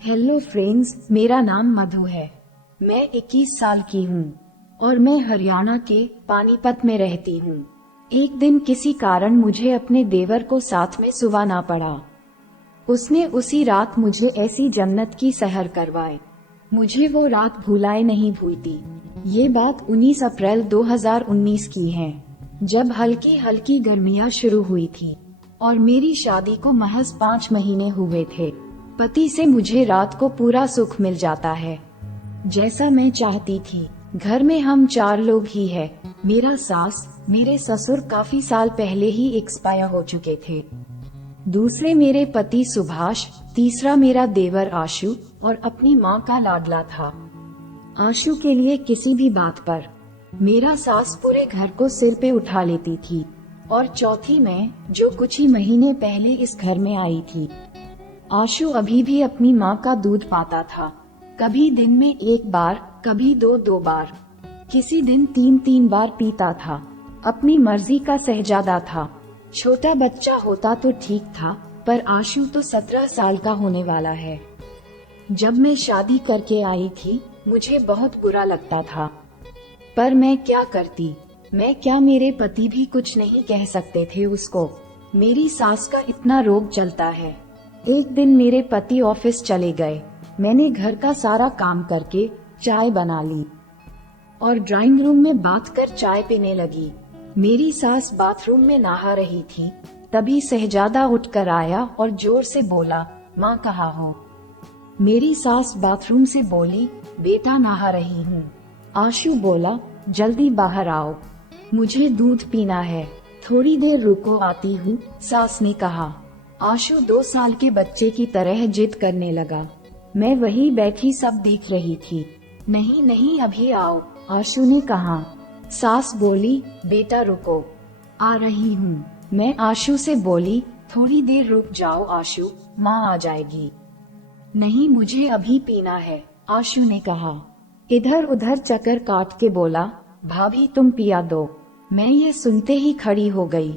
Hello friends, मेरा नाम मधु है। मैं 21 साल की हूँ और मैं हरियाणा के पानीपत में रहती हूँ। एक दिन किसी कारण मुझे अपने देवर को साथ में सुवाना पड़ा। उसने उसी रात मुझे ऐसी जन्नत की सहर करवाई, मुझे वो रात भुलाए नहीं भूलती। ये बात 19 अप्रैल 2019 की है, जब हल्की हल्की गर्मियाँ शुरू हुई थी और मेरी शादी को महज 5 महीने हुए थे। पति से मुझे रात को पूरा सुख मिल जाता है, जैसा मैं चाहती थी। घर में हम 4 लोग ही हैं। मेरा सास, मेरे ससुर काफी साल पहले ही एक्सपायर हो चुके थे। दूसरे मेरे पति सुभाष, तीसरा मेरा देवर आशु और अपनी माँ का लाडला था। आशु के लिए किसी भी बात पर मेरा सास पूरे घर को सिर पे उठा लेती थी। और चौथी मैं, जो कुछ ही महीने पहले इस घर में आई थी। आशु अभी भी अपनी माँ का दूध पाता था, कभी दिन में 1 बार, कभी 2 बार, किसी दिन 3 बार पीता था। अपनी मर्जी का शहजादा था। छोटा बच्चा होता तो ठीक था, पर आशु तो 17 साल का होने वाला है। जब मैं शादी करके आई थी, मुझे बहुत बुरा लगता था, पर मैं क्या करती। मेरे पति भी कुछ नहीं कह सकते थे उसको। मेरी सास का इतना रोग चलता है। एक दिन मेरे पति ऑफिस चले गए। मैंने घर का सारा काम करके चाय बना ली और ड्राइंग रूम में बात कर चाय पीने लगी। मेरी सास बाथरूम में नहा रही थी। तभी शहजादा उठकर आया और जोर से बोला, माँ कहाँ हो? मेरी सास बाथरूम से बोली, बेटा नहा रही हूँ। आशु बोला, जल्दी बाहर आओ, मुझे दूध पीना है। थोड़ी देर रुको, आती हूँ, सास ने कहा। आशु 2 साल के बच्चे की तरह जिद करने लगा। मैं वही बैठी सब देख रही थी। नहीं नहीं, अभी आओ, आशु ने कहा। सास बोली, बेटा रुको, आ रही हूँ। मैं आशु से बोली, थोड़ी देर रुक जाओ आशु, माँ आ जाएगी। नहीं, मुझे अभी पीना है, आशु ने कहा। इधर उधर चक्कर काट के बोला, भाभी तुम पिया दो। मैं ये सुनते ही खड़ी हो गई।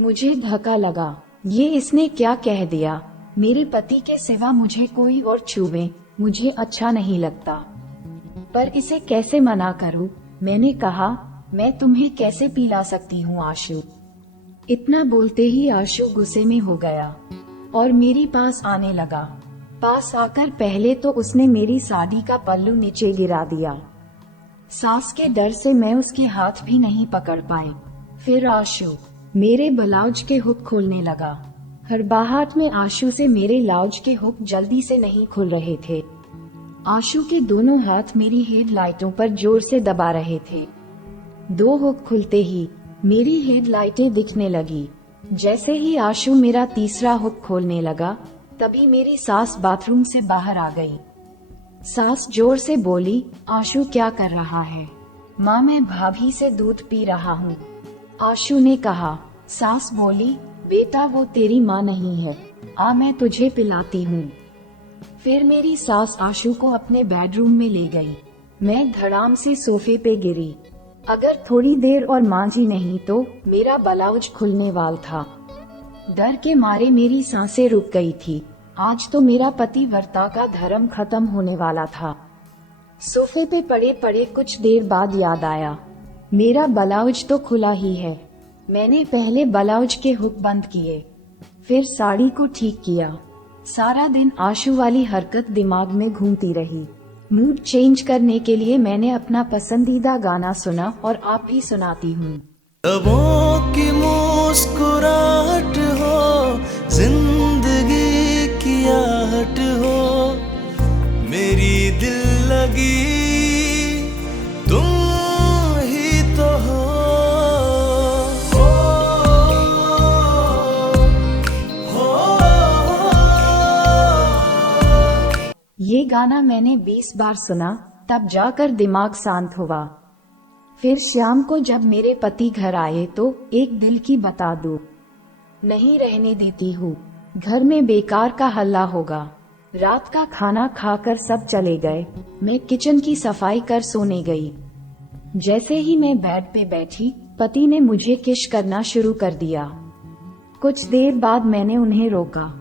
मुझे धक्का लगा। ये इसने क्या कह दिया? मेरे पति के सिवा मुझे कोई और छुए मुझे अच्छा नहीं लगता, पर इसे कैसे मना करूं? मैंने कहा, मैं तुम्हें कैसे पिला सकती हूँ आशु। इतना बोलते ही आशु गुस्से में हो गया और मेरी पास आने लगा। पास आकर पहले तो उसने मेरी साड़ी का पल्लू नीचे गिरा दिया। सास के डर से मैं उसके हाथ भी नहीं पकड़ पाई। फिर आशु मेरे ब्लाउज के हुक खोलने लगा। हड़बड़ाहट में आशु से मेरे ब्लाउज के हुक जल्दी से नहीं खुल रहे थे। आशु के दोनों हाथ मेरी हेडलाइटों पर जोर से दबा रहे थे। 2 हुक खुलते ही मेरी हेडलाइटें दिखने लगी। जैसे ही आशु मेरा तीसरा हुक खोलने लगा, तभी मेरी सास बाथरूम से बाहर आ गई। सास जोर से बोली, आशु क्या कर रहा है? माँ, मैं भाभी से दूध पी रहा हूँ, आशु ने कहा। सास बोली, बेटा वो तेरी माँ नहीं है, आ मैं तुझे पिलाती हूँ। फिर मेरी सास आशु को अपने बेडरूम में ले गई। मैं धड़ाम से सोफे पे गिरी। अगर थोड़ी देर और मांझी नहीं तो मेरा ब्लाउज खुलने वाला था। डर के मारे मेरी सांसें रुक गई थी। आज तो मेरा पति व्रता का धर्म खत्म होने वाला था। सोफे पे पड़े पड़े कुछ देर बाद याद आया, मेरा ब्लाउज तो खुला ही है। मैंने पहले ब्लाउज के हुक बंद किए, फिर साड़ी को ठीक किया। सारा दिन आशु वाली हरकत दिमाग में घूमती रही। मूड चेंज करने के लिए मैंने अपना पसंदीदा गाना सुना और आप भी सुनाती हूँ। लबों की मुस्कुराहट हो, जिंदगी की आहट हो, मेरी दिल लगी तुम ही तो हो। ये गाना मैंने 20 बार सुना, तब जाकर दिमाग शांत हुआ। फिर शाम को जब मेरे पति घर आए तो एक दिल की बता दूं, नहीं रहने देती हूँ। घर में बेकार का हल्ला होगा। रात का खाना खाकर सब चले गए। मैं किचन की सफाई कर सोने गई। जैसे ही मैं बेड पे बैठी, पति ने मुझे किस करना शुरू कर दिया। कुछ देर बाद मैंने उन्हें रोका,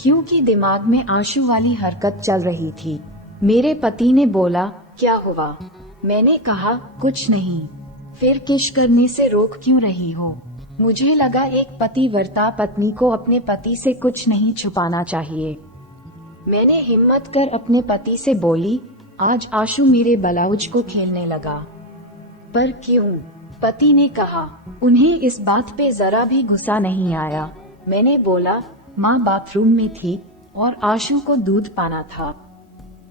क्योंकि दिमाग में आंसू वाली हरकत चल रही थी। मेरे पति ने बोला, क्या हुआ? मैंने कहा, कुछ नहीं। फिर किश करने से रोक क्यों रही हो? मुझे लगा एक पतिव्रता पत्नी को अपने पति से कुछ नहीं छुपाना चाहिए। मैंने हिम्मत कर अपने पति से बोली, आज आशु मेरे ब्लाउज को खेलने लगा। पर क्यों? पति ने कहा। उन्हें इस बात पे जरा भी गुस्सा नहीं आया। मैंने बोला, माँ बाथरूम में थी और आशु को दूध पाना था।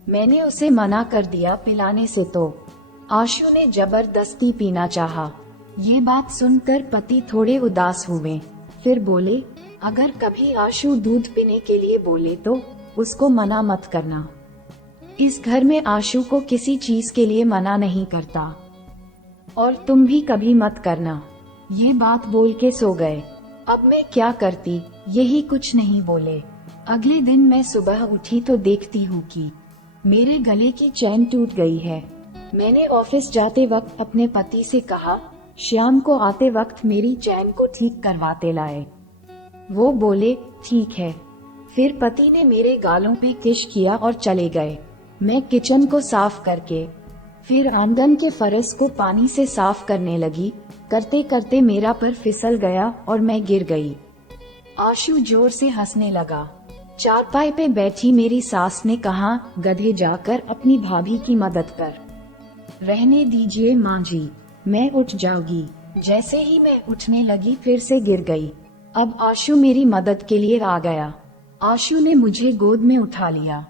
मैंने उसे मना कर दिया पिलाने से, तो आशु ने जबरदस्ती पीना चाहा। ये बात सुनकर पति थोड़े उदास हुए। फिर बोले, अगर कभी आशु दूध पीने के लिए बोले तो उसको मना मत करना। इस घर में आशु को किसी चीज के लिए मना नहीं करता, और तुम भी कभी मत करना। ये बात बोल के सो गए। अब मैं क्या करती, यही कुछ नहीं बोले। अगले दिन मैं सुबह उठी तो देखती हूँ कि मेरे गले की चैन टूट गई है। मैंने ऑफिस जाते वक्त अपने पति से कहा, शाम को आते वक्त मेरी चैन को ठीक करवाते लाए। वो बोले, ठीक है। फिर पति ने मेरे गालों पे किश किया और चले गए। मैं किचन को साफ करके फिर आंगन के फर्श को पानी से साफ करने लगी। करते करते मेरा पैर फिसल गया और मैं गिर गई। आशु जोर से हंसने लगा। चारपाई पे बैठी मेरी सास ने कहा, गधे जाकर अपनी भाभी की मदद कर। रहने दीजिए माँ जी, मैं उठ जाऊंगी। जैसे ही मैं उठने लगी फिर से गिर गई। अब आशु मेरी मदद के लिए आ गया। आशु ने मुझे गोद में उठा लिया,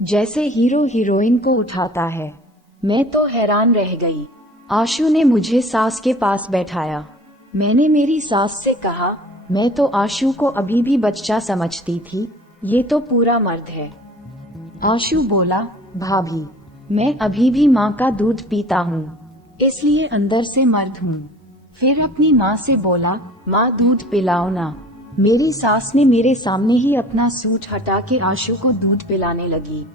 जैसे हीरो हीरोइन को उठाता है। मैं तो हैरान रह गई। आशु ने मुझे सास के पास बैठाया। मैंने मेरी सास से कहा, मैं तो आशु को अभी भी बच्चा समझती थी, ये तो पूरा मर्द है। आशु बोला, भाभी, मैं अभी भी माँ का दूध पीता हूँ, इसलिए अंदर से मर्द हूँ। फिर अपनी माँ से बोला, माँ दूध पिलाओ ना। मेरी सास ने मेरे सामने ही अपना सूट हटा के आशु को दूध पिलाने लगी।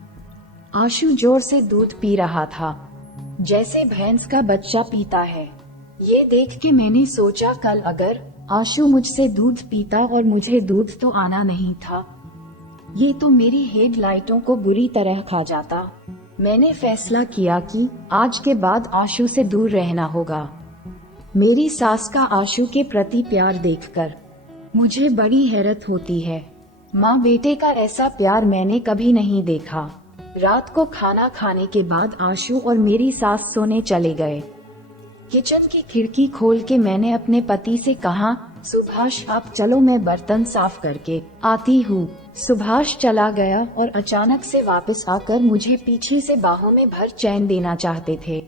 आशु जोर से दूध पी रहा था, जैसे भैंस का बच्चा पीता है। ये देख के मैंने सोचा, कल अगर आशु मुझसे दूध पीता और मुझे दूध तो आना नहीं था, ये तो मेरी हेडलाइटों को बुरी तरह खा जाता। मैंने फैसला किया कि आज के बाद आशु से दूर रहना होगा। मेरी सास का आशु के प्रति प्यार देखकर मुझे बड़ी हैरत होती है। माँ बेटे का ऐसा प्यार मैंने कभी नहीं देखा। रात को खाना खाने के बाद आशु और मेरी सास सोने चले गए। किचन की खिड़की खोल के मैंने अपने पति से कहा, सुभाष आप चलो, मैं बर्तन साफ करके आती हूँ। सुभाष चला गया और अचानक से वापस आकर मुझे पीछे से बाहों में भर चैन देना चाहते थे।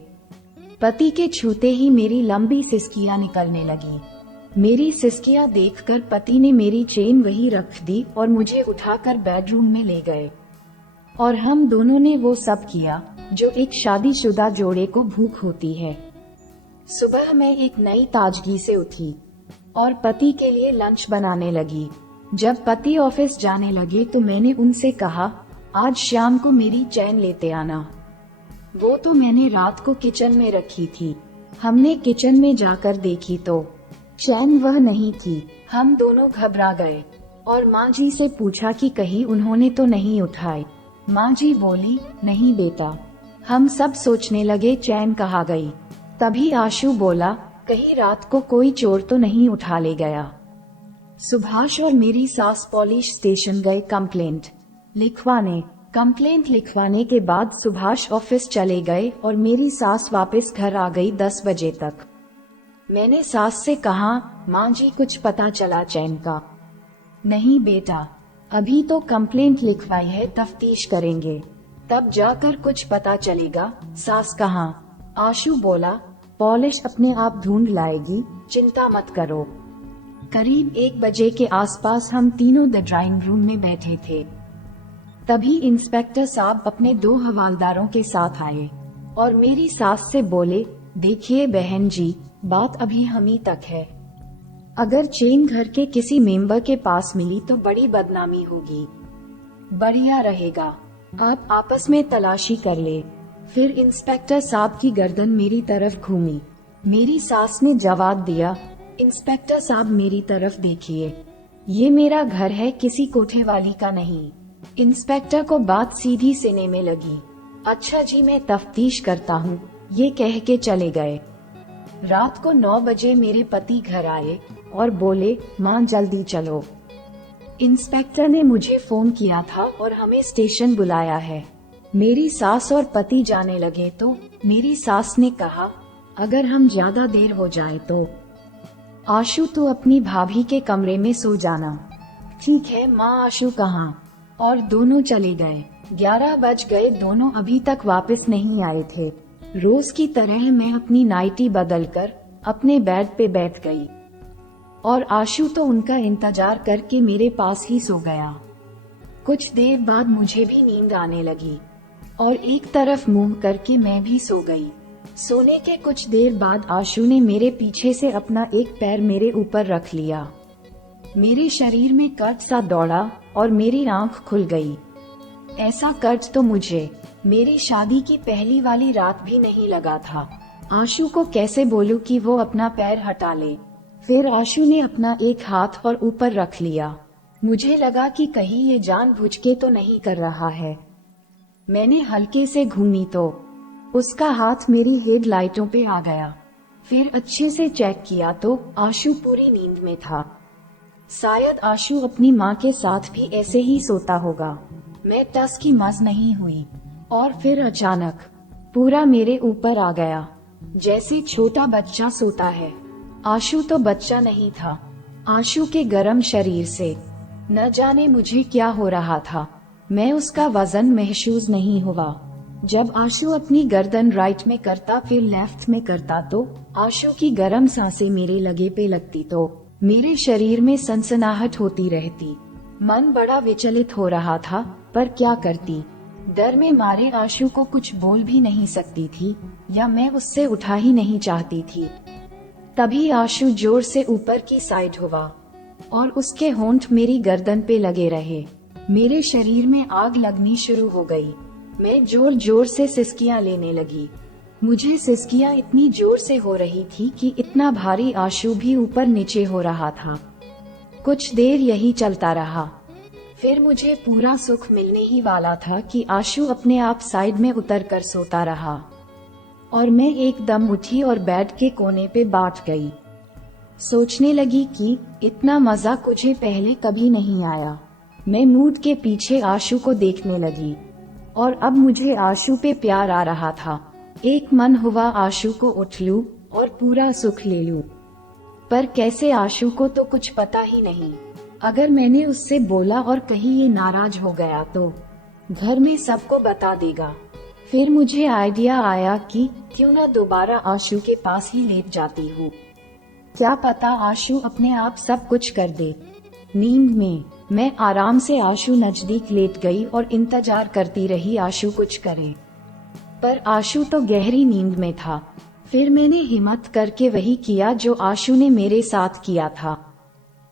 पति के छूते ही मेरी लंबी सिसकियां निकलने लगी। मेरी सिसकियां देखकर पति ने मेरी चेन वहीं रख दी और मुझे उठाकर बेडरूम में ले गए, और हम दोनों ने वो सब किया जो एक शादीशुदा जोड़े को भूख होती है। सुबह मैं एक नई ताजगी से उठी और पति के लिए लंच बनाने लगी। जब पति ऑफिस जाने लगे तो मैंने उनसे कहा, आज शाम को मेरी चैन लेते आना। वो तो मैंने रात को किचन में रखी थी। हमने किचन में जाकर देखी तो चैन वह नहीं थी। हम दोनों घबरा गए और माँ जी से पूछा कि कहीं उन्होंने तो नहीं उठाई। माँ जी बोली, नहीं बेटा। हम सब सोचने लगे चैन कहाँ गई। तभी आशु बोला, कहीं रात को कोई चोर तो नहीं उठा ले गया। सुभाष और मेरी सास पुलिस स्टेशन गए कंप्लेंट लिखवाने। कंप्लेंट लिखवाने के बाद सुभाष ऑफिस चले गए और मेरी सास वापस घर आ गई 10 बजे तक। मैंने सास से कहा, माँ जी कुछ पता चला चैन का? नहीं बेटा, अभी तो कंप्लेंट लिखवाई है, तफ्तीश करेंगे, तब जाकर कुछ पता चलेगा। सास कहाँ? आशु बोला, पुलिस अपने आप ढूंढ लाएगी, चिंता मत करो। करीब 1 बजे के आसपास हम तीनों द ड्राइंग रूम में बैठे थे। तभी इंस्पेक्टर साहब अपने 2 हवालदारों के साथ आए और मेरी सास से बोले, देखिए बहन जी, बात अभी हम ही तक है। अगर चेन घर के किसी मेंबर के पास मिली तो बड़ी बदनामी होगी। बढ़िया रहेगा आप आपस में तलाशी कर ले। फिर इंस्पेक्टर साहब की गर्दन मेरी तरफ घूमी। मेरी सास ने जवाब दिया, इंस्पेक्टर साहब मेरी तरफ देखिए, ये मेरा घर है, किसी कोठे वाली का नहीं। इंस्पेक्टर को बात सीधी सीने में लगी। अच्छा जी, मैं तफ्तीश करता हूँ, ये कह के चले गए। रात को 9 बजे मेरे पति घर आए और बोले, माँ जल्दी चलो। इंस्पेक्टर ने मुझे फोन किया था और हमें स्टेशन बुलाया है। मेरी सास और पति जाने लगे तो मेरी सास ने कहा, अगर हम ज्यादा देर हो जाए तो आशु तू अपनी भाभी के कमरे में सो जाना। ठीक है माँ, आशु कहाँ? और दोनों चले गए। 11 बज गए, दोनों अभी तक वापस नहीं आए थे। रोज की तरह मैं अपनी नाइटी बदलकर अपने बेड पे बैठ गई और आशु तो उनका इंतजार करके मेरे पास ही सो गया। कुछ देर बाद मुझे भी नींद आने लगी और एक तरफ मुंह करके मैं भी सो गई। सोने के कुछ देर बाद आशु ने मेरे पीछे से अपना एक पैर मेरे ऊपर रख लिया। मेरे शरीर में कर्ज सा दौड़ा और मेरी आंख खुल गई। ऐसा कर्ज तो मुझे मेरी शादी की पहली वाली रात भी नहीं लगा था। आशु को कैसे बोलूं कि वो अपना पैर हटा ले। फिर आशु ने अपना एक हाथ और ऊपर रख लिया। मुझे लगा कि कहीं ये जानबूझ के तो नहीं कर रहा है। मैंने हल्के से घूमी तो उसका हाथ मेरी हेडलाइटों पे आ गया। फिर अच्छे से चेक किया तो आशु पूरी नींद में था। शायद आशु अपनी माँ के साथ भी ऐसे ही सोता होगा। मैं टस की मस नहीं हुई और फिर अचानक पूरा मेरे ऊपर आ गया, जैसे छोटा बच्चा सोता है। आशु तो बच्चा नहीं था। आशु के गर्म शरीर से न जाने मुझे क्या हो रहा था। मैं उसका वजन महसूस नहीं हुआ। जब आशु अपनी गर्दन राइट में करता फिर लेफ्ट में करता तो आशु की गर्म सांसें मेरे लगे पे लगती तो मेरे शरीर में सनसनाहट होती रहती। मन बड़ा विचलित हो रहा था, पर क्या करती। डर में मारे आशु को कुछ बोल भी नहीं सकती थी या मैं उससे उठा ही नहीं चाहती थी। तभी आशु जोर से ऊपर की साइड हुआ और उसके होंठ मेरी गर्दन पे लगे रहे। मेरे शरीर में आग लगनी शुरू हो गई। मैं जोर जोर से सिसकियां लेने लगी। मुझे सिसकियां इतनी जोर से हो रही थी कि इतना भारी आशु भी ऊपर नीचे हो रहा था। कुछ देर यही चलता रहा। फिर मुझे पूरा सुख मिलने ही वाला था कि आशु अपने आप साइड में उतर कर सोता रहा और मैं एकदम उठी और बेड के कोने पे बैठ गई। सोचने लगी कि इतना मजा मुझे पहले कभी नहीं आया। मैं मूड के पीछे आशु को देखने लगी और अब मुझे आशु पे प्यार आ रहा था। एक मन हुआ आशु को उठ लूं और पूरा सुख ले लूं, पर कैसे आशु को तो कुछ पता ही नहीं। अगर मैंने उससे बोला और कहीं ये नाराज हो गया तो घर में सबको बता देगा। फिर मुझे आइडिया आया कि क्यों ना दोबारा आशु के पास ही लेट जाती हूँ। क्या पता आशु अपने आप सब कुछ कर दे। नींद में मैं आराम से आशु नजदीक लेट गई और इंतजार करती रही आशु कुछ करे, पर आशु तो गहरी नींद में था। फिर मैंने हिम्मत करके वही किया जो आशु ने मेरे साथ किया था।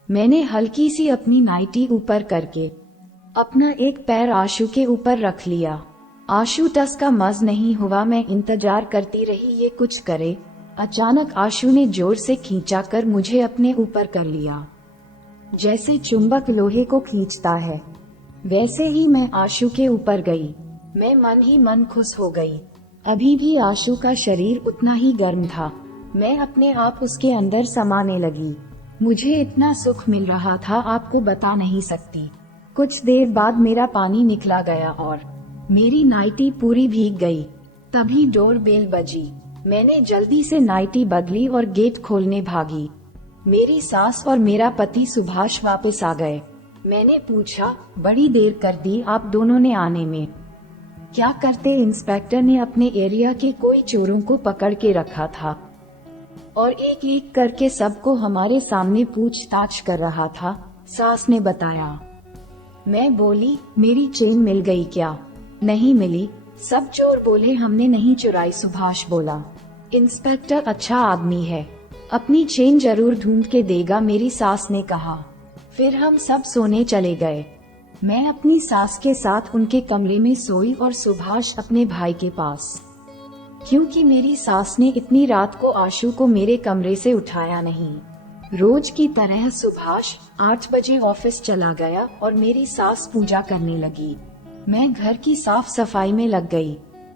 मैंने हल्की सी अपनी नाइटी ऊपर करके अपना एक पैर आशु के ऊपर रख लिया। आशु टस का मज नहीं हुआ। मैं इंतजार करती रही ये कुछ करे। अचानक आशु ने जोर से खींचा कर मुझे अपने ऊपर कर लिया। जैसे चुंबक लोहे को खींचता है, वैसे ही मैं आशु के ऊपर गई। मैं मन ही मन खुश हो गई। अभी भी आशु का शरीर उतना ही गर्म था। मैं अपने आप उसके अंदर समाने लगी। मुझे इतना सुख मिल रहा था आपको बता नहीं सकती। कुछ देर बाद मेरा पानी निकला गया और मेरी नाइटी पूरी भीग गई। तभी डोर बेल बजी। मैंने जल्दी से नाइटी बदली और गेट खोलने भागी। मेरी सास और मेरा पति सुभाष वापस आ गए। मैंने पूछा, बड़ी देर कर दी आप दोनों ने आने में। क्या करते? इंस्पेक्टर ने अपने एरिया के कोई चोरों को पकड़ के रखा था और एक एक करके सबको हमारे सामने पूछताछ कर रहा था, सास ने बताया। मैं बोली, मेरी चेन मिल गई क्या? नहीं मिली। सब चोर बोले हमने नहीं चुराई, सुभाष बोला। इंस्पेक्टर अच्छा आदमी है, अपनी चेन जरूर ढूंढ के देगा, मेरी सास ने कहा। फिर हम सब सोने चले गए। मैं अपनी सास के साथ उनके कमरे में सोई और सुभाष अपने भाई के पास, क्योंकि मेरी सास ने इतनी रात को आशु को मेरे कमरे से उठाया नहीं। रोज की तरह सुभाष 8 बजे ऑफिस चला गया और मेरी सास पूजा करने लगी। मैं घर की साफ सफाई में लग गई।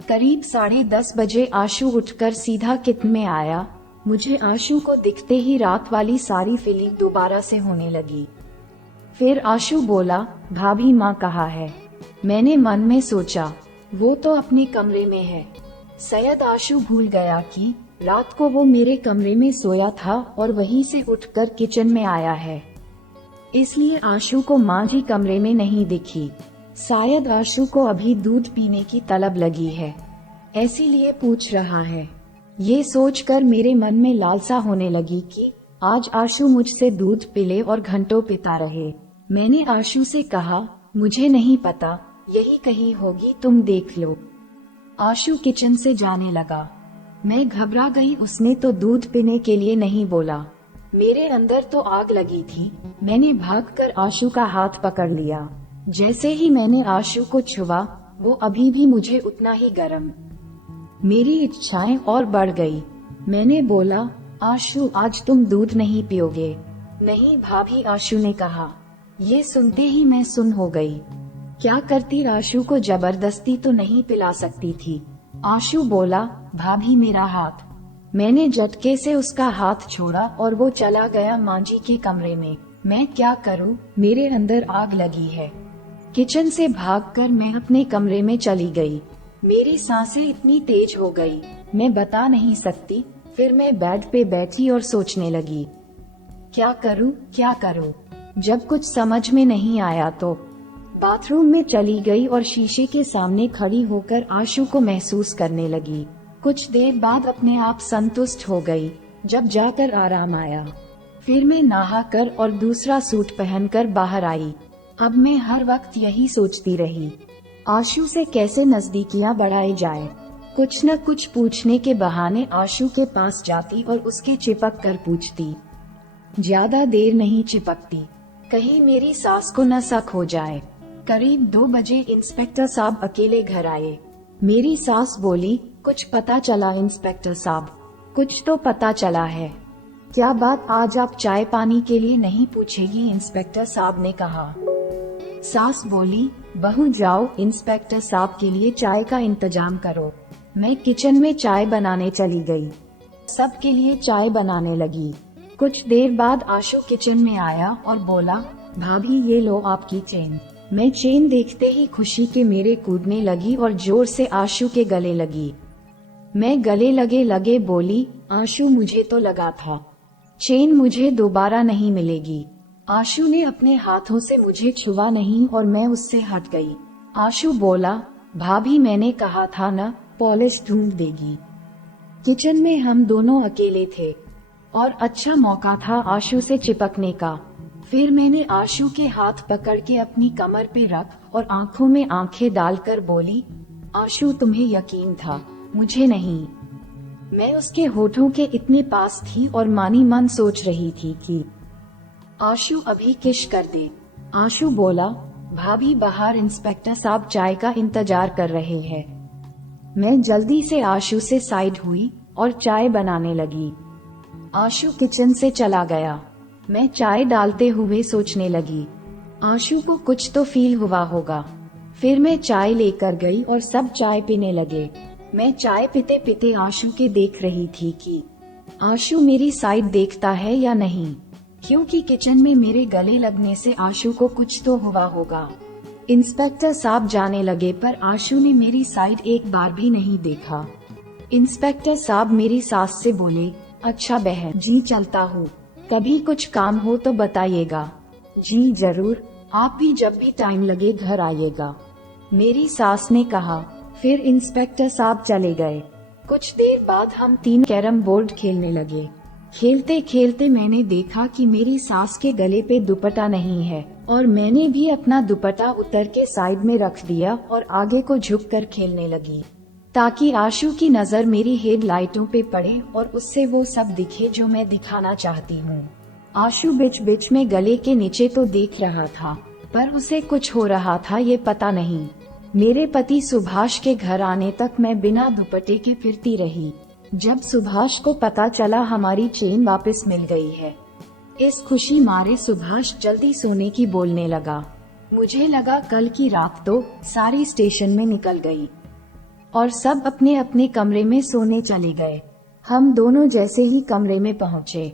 करीब 10:30 बजे आशु उठकर सीधा किचन में आया। मुझे आशु को दिखते ही रात वाली सारी फीलिंग दोबारा से होने लगी। फिर आशु बोला, भाभी माँ कहाँ है? मैंने मन में सोचा, वो तो अपने कमरे में है। शायद आशु भूल गया कि रात को वो मेरे कमरे में सोया था और वहीं से उठकर किचन में आया है, इसलिए आशु को माँ जी कमरे में नहीं दिखी। शायद आशु को अभी दूध पीने की तलब लगी है, इसीलिए पूछ रहा है। ये सोचकर मेरे मन में लालसा होने लगी कि आज आशु मुझसे दूध पिले और घंटों पिता रहे। मैंने आशु से कहा, मुझे नहीं पता, यही कहीं होगी, तुम देख लो। आशु किचन से जाने लगा। मैं घबरा गई। उसने तो दूध पीने के लिए नहीं बोला। मेरे अंदर तो आग लगी थी। मैंने भागकर आशु का हाथ पकड़ लिया। जैसे ही मैंने आशु को छुआ, वो अभी भी मुझे उतना ही गर्म। मेरी इच्छाएं और बढ़ गई। मैंने बोला, आशु आज तुम दूध नहीं पियोगे? नहीं भाभी, आशु ने कहा। ये सुनते ही मैं सुन हो गई। क्या करती, आशु को जबरदस्ती तो नहीं पिला सकती थी। आशु बोला, भाभी मेरा हाथ। मैंने झटके से उसका हाथ छोड़ा और वो चला गया माँ जी के कमरे में। मैं क्या करूँ, मेरे अंदर आग लगी है। किचन से भागकर मैं अपने कमरे में चली गई। मेरी सांसें इतनी तेज हो गई, मैं बता नहीं सकती। फिर मैं बेड पे बैठी और सोचने लगी, क्या करूँ क्या करूँ। जब कुछ समझ में नहीं आया तो बाथरूम में चली गई और शीशे के सामने खड़ी होकर आशु को महसूस करने लगी। कुछ देर बाद अपने आप संतुष्ट हो गई। जब जाकर आराम आया, फिर मैं नहाकर और दूसरा सूट पहनकर बाहर आई। अब मैं हर वक्त यही सोचती रही, आशु से कैसे नजदीकियां बढ़ाई जाए। कुछ न कुछ पूछने के बहाने आशु के पास जाती और उसके चिपक कर पूछती। ज्यादा देर नहीं चिपकती, कहीं मेरी सास को न शक हो जाए। करीब 2 बजे इंस्पेक्टर साहब अकेले घर आए। मेरी सास बोली, कुछ पता चला इंस्पेक्टर साहब? कुछ तो पता चला है। क्या बात, आज आप चाय पानी के लिए नहीं पूछेगी? इंस्पेक्टर साहब ने कहा। सास बोली, बहू जाओ इंस्पेक्टर साहब के लिए चाय का इंतजाम करो। मैं किचन में चाय बनाने चली गई। सबके लिए चाय बनाने लगी। कुछ देर बाद आशु किचन में आया और बोला, भाभी ये लो आपकी चेन। मैं चेन देखते ही खुशी के मेरे कूदने लगी और जोर से आशु के गले लगी। मैं गले लगे लगे बोली, आशु मुझे तो लगा था चेन मुझे दोबारा नहीं मिलेगी। आशु ने अपने हाथों से मुझे छुआ नहीं और मैं उससे हट गई। आशु बोला, भाभी मैंने कहा था ना, पॉलिश ढूंढ देगी। किचन में हम दोनों अकेले थे और अच्छा मौका था आशु से चिपकने का। फिर मैंने आशु के हाथ पकड़ के अपनी कमर पे रख और आंखों में आंखें डालकर बोली, आशु तुम्हें यकीन था, मुझे नहीं। मैं उसके होठों के इतने पास थी और मानी मन सोच रही थी कि आशु अभी किश कर दे। आशु बोला, भाभी बाहर इंस्पेक्टर साहब चाय का इंतजार कर रहे हैं। मैं जल्दी से आशु से साइड हुई और चाय बनाने लगी। आशु किचन से चला गया। मैं चाय डालते हुए सोचने लगी, आशु को कुछ तो फील हुआ होगा। फिर मैं चाय लेकर गई और सब चाय पीने लगे। मैं चाय पीते पीते आशु के देख रही थी कि आशु मेरी साइड देखता है या नहीं, क्योंकि किचन में मेरे गले लगने से आशु को कुछ तो हुआ होगा। इंस्पेक्टर साहब जाने लगे पर आशु ने मेरी साइड एक बार भी नहीं देखा। इंस्पेक्टर साहब मेरी सास से बोले, अच्छा बहन जी चलता हूँ, कभी कुछ काम हो तो बताइएगा। जी जरूर, आप भी जब भी टाइम लगे घर आइएगा, मेरी सास ने कहा। फिर इंस्पेक्टर साहब चले गए। कुछ देर बाद हम 3 कैरम बोर्ड खेलने लगे। खेलते खेलते मैंने देखा कि मेरी सास के गले पे दुपट्टा नहीं है और मैंने भी अपना दुपट्टा उतर के साइड में रख दिया और आगे को झुककर खेलने लगी, ताकि आशु की नजर मेरी हेडलाइटों पे पड़े और उससे वो सब दिखे जो मैं दिखाना चाहती हूँ। आशु बीच बीच में गले के नीचे तो देख रहा था, पर उसे कुछ हो रहा था ये पता नहीं। मेरे पति सुभाष के घर आने तक मैं बिना दुपट्टे के फिरती रही। जब सुभाष को पता चला हमारी चेन वापस मिल गई है, इस खुशी मारे सुभाष जल्दी सोने की बोलने लगा। मुझे लगा कल की रात तो सारी स्टेशन में निकल गई और सब अपने अपने कमरे में सोने चले गए। हम दोनों जैसे ही कमरे में पहुँचे,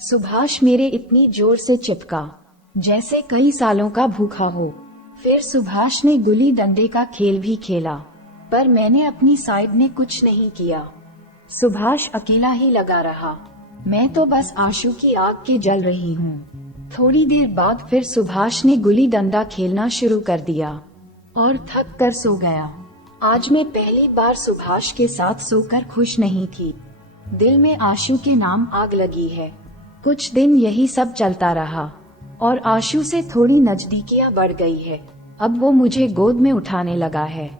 सुभाष मेरे इतनी जोर से चिपका जैसे कई सालों का भूखा हो। फिर सुभाष ने गुल्ली डंडे का खेल भी खेला, पर मैंने अपनी साइड में कुछ नहीं किया। सुभाष अकेला ही लगा रहा। मैं तो बस आंसू की आग के जल रही हूँ। थोड़ी देर बाद फिर सुभाष ने गुल्ली डंडा खेलना शुरू कर दिया और थक कर सो गया। आज मैं पहली बार सुभाष के साथ सोकर खुश नहीं थी। दिल में आशु के नाम आग लगी है। कुछ दिन यही सब चलता रहा और आशु से थोड़ी नजदीकियां बढ़ गई है। अब वो मुझे गोद में उठाने लगा है।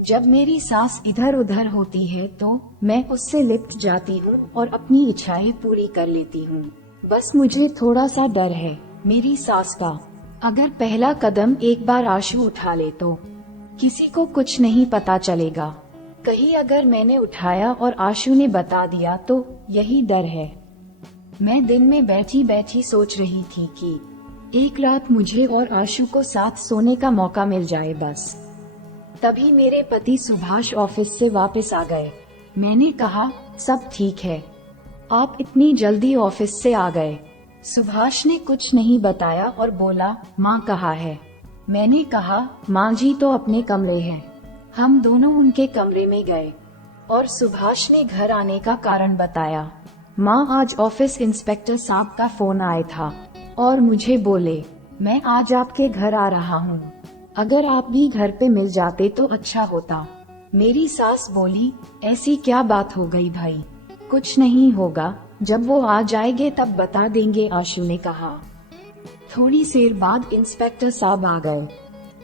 जब मेरी सास इधर उधर होती है तो मैं उससे लिपट जाती हूँ और अपनी इच्छाएं पूरी कर लेती हूँ। बस मुझे थोड़ा सा डर है मेरी सास का। अगर पहला कदम एक बार आशु उठा ले तो किसी को कुछ नहीं पता चलेगा। कहीं अगर मैंने उठाया और आशु ने बता दिया तो यही डर है। मैं दिन में बैठी बैठी सोच रही थी कि एक रात मुझे और आशु को साथ सोने का मौका मिल जाए बस। तभी मेरे पति सुभाष ऑफिस से वापस आ गए। मैंने कहा सब ठीक है, आप इतनी जल्दी ऑफिस से आ गए। सुभाष ने कुछ नहीं बताया और बोला माँ कहाँ है। मैंने कहा माँ जी तो अपने कमरे हैं। हम दोनों उनके कमरे में गए और सुभाष ने घर आने का कारण बताया। माँ आज ऑफिस इंस्पेक्टर साहब का फोन आया था और मुझे बोले मैं आज आपके घर आ रहा हूँ, अगर आप भी घर पे मिल जाते तो अच्छा होता। मेरी सास बोली ऐसी क्या बात हो गई भाई, कुछ नहीं होगा, जब वो आ जाएंगे तब बता देंगे, आशु ने कहा। थोड़ी देर बाद इंस्पेक्टर साहब आ गए,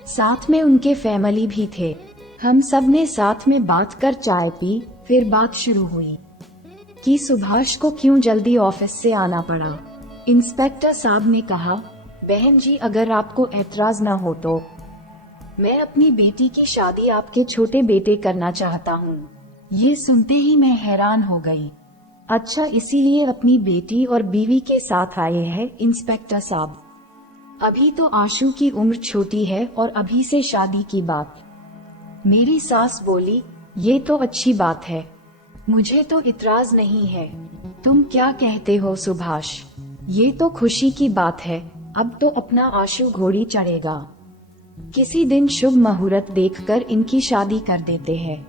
साथ में उनके फैमिली भी थे। हम सब ने साथ में बात कर चाय पी। फिर बात शुरू हुई कि सुभाष को क्यों जल्दी ऑफिस से आना पड़ा। इंस्पेक्टर साहब ने कहा बहन जी अगर आपको एतराज न हो तो मैं अपनी बेटी की शादी आपके छोटे बेटे करना चाहता हूँ। ये सुनते ही मैं हैरान हो गई। अच्छा इसीलिए अपनी बेटी और बीवी के साथ आए हैं इंस्पेक्टर साहब। अभी तो आशु की उम्र छोटी है और अभी से शादी की बात। मेरी सास बोली ये तो अच्छी बात है, मुझे तो इतराज नहीं है। तुम क्या कहते हो सुभाष, ये तो खुशी की बात है। अब तो अपना आशु घोड़ी चढ़ेगा। किसी दिन शुभ मुहूर्त देखकर इनकी शादी कर देते हैं।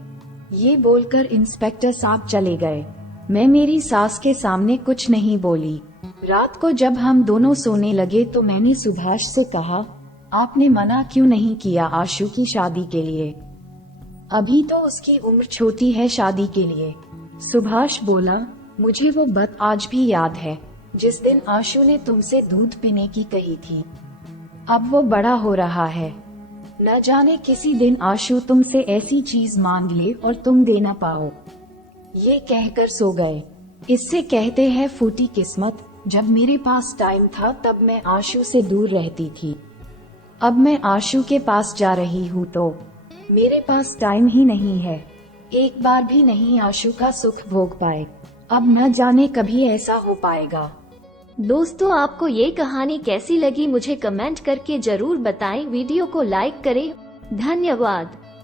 ये बोलकर इंस्पेक्टर साहब चले गए। मैं मेरी सास के सामने कुछ नहीं बोली। रात को जब हम दोनों सोने लगे तो मैंने सुभाष से कहा आपने मना क्यों नहीं किया आशु की शादी के लिए, अभी तो उसकी उम्र छोटी है शादी के लिए। सुभाष बोला मुझे वो बात आज भी याद है जिस दिन आशु ने तुमसे दूध पीने की कही थी। अब वो बड़ा हो रहा है, न जाने किसी दिन आशु तुमसे ऐसी चीज मांग ले और तुम दे न पाओ। ये कहकर सो गए। इससे कहते हैं फूटी किस्मत। जब मेरे पास टाइम था तब मैं आशु से दूर रहती थी। अब मैं आशु के पास जा रही हूँ तो मेरे पास टाइम ही नहीं है। एक बार भी नहीं आशु का सुख भोग पाए। अब न जाने कभी ऐसा हो पाएगा। दोस्तों आपको ये कहानी कैसी लगी मुझे कमेंट करके जरूर बताएं। वीडियो को लाइक करें। धन्यवाद।